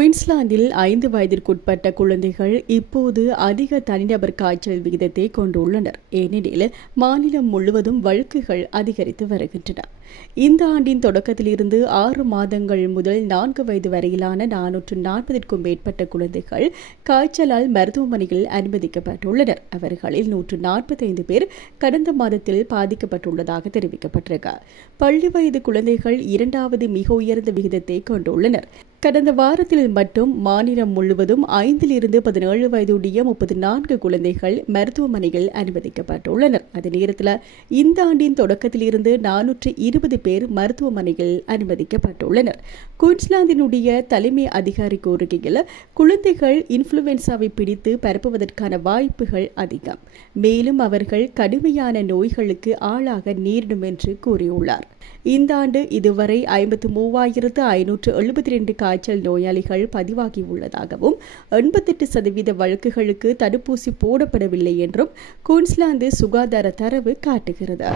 குயின்ஸ்லாந்தில் ஐந்து வயதிற்குட்பட்ட குழந்தைகள் இப்போது அதிக தனிநபர் காய்ச்சல் விகிதத்தை கொண்டுள்ளனர். ஏனெனில் மாநிலம் முழுவதும் வழக்குகள் அதிகரித்து வருகின்றன. இந்த ஆண்டின் தொடக்கத்திலிருந்து ஆறு மாதங்கள் முதல் நான்கு வயது வரையிலான நானூற்று நாற்பதற்கும் மேற்பட்ட குழந்தைகள் காய்ச்சலால் மருத்துவமனையில் அனுமதிக்கப்பட்டுள்ளனர். அவர்களில் நூற்று நாற்பத்தைந்து பேர் கடந்த மாதத்தில் பாதிக்கப்பட்டுள்ளதாக தெரிவிக்கப்பட்டிருக்கிறார் பள்ளி வயது குழந்தைகள் இரண்டாவது மிக உயர்ந்த விகிதத்தை கொண்டுள்ளனர். கடந்த வாரத்தில் மட்டும் மாநிலம் முழுவதும் ஐந்திலிருந்து பதினேழு வயதுடைய முப்பத்தி நான்கு குழந்தைகள் மருத்துவமனையில் அனுமதிக்கப்பட்டுள்ளனர். அதே நேரத்தில் இந்த ஆண்டின் தொடக்கத்திலிருந்து நானூற்று இருபது பேர் மருத்துவமனையில் அனுமதிக்கப்பட்டுள்ளனர். குயின்ஸ்லாந்தினுடைய தலைமை அதிகாரி கூறுகையில் குழந்தைகள் இன்ஃப்ளூயன்சாவை பிடித்து பரப்புவதற்கான வாய்ப்புகள் அதிகம். மேலும் அவர்கள் கடுமையான நோய்களுக்கு ஆளாக நேரிடும் என்று கூறியுள்ளார். இந்த ஆண்டு இதுவரை ஐம்பத்து மூவாயிரத்து ஐநூற்று எழுபத்தி ரெண்டு காய்ச்சல் நோயாளிகள் பதிவாகியுள்ளதாகவும் எண்பத்தெட்டு சதவீத வழக்குகளுக்கு தடுப்பூசி போடப்படவில்லை என்றும் குயின்ஸ்லாந்து சுகாதார தரவு காட்டுகிறது.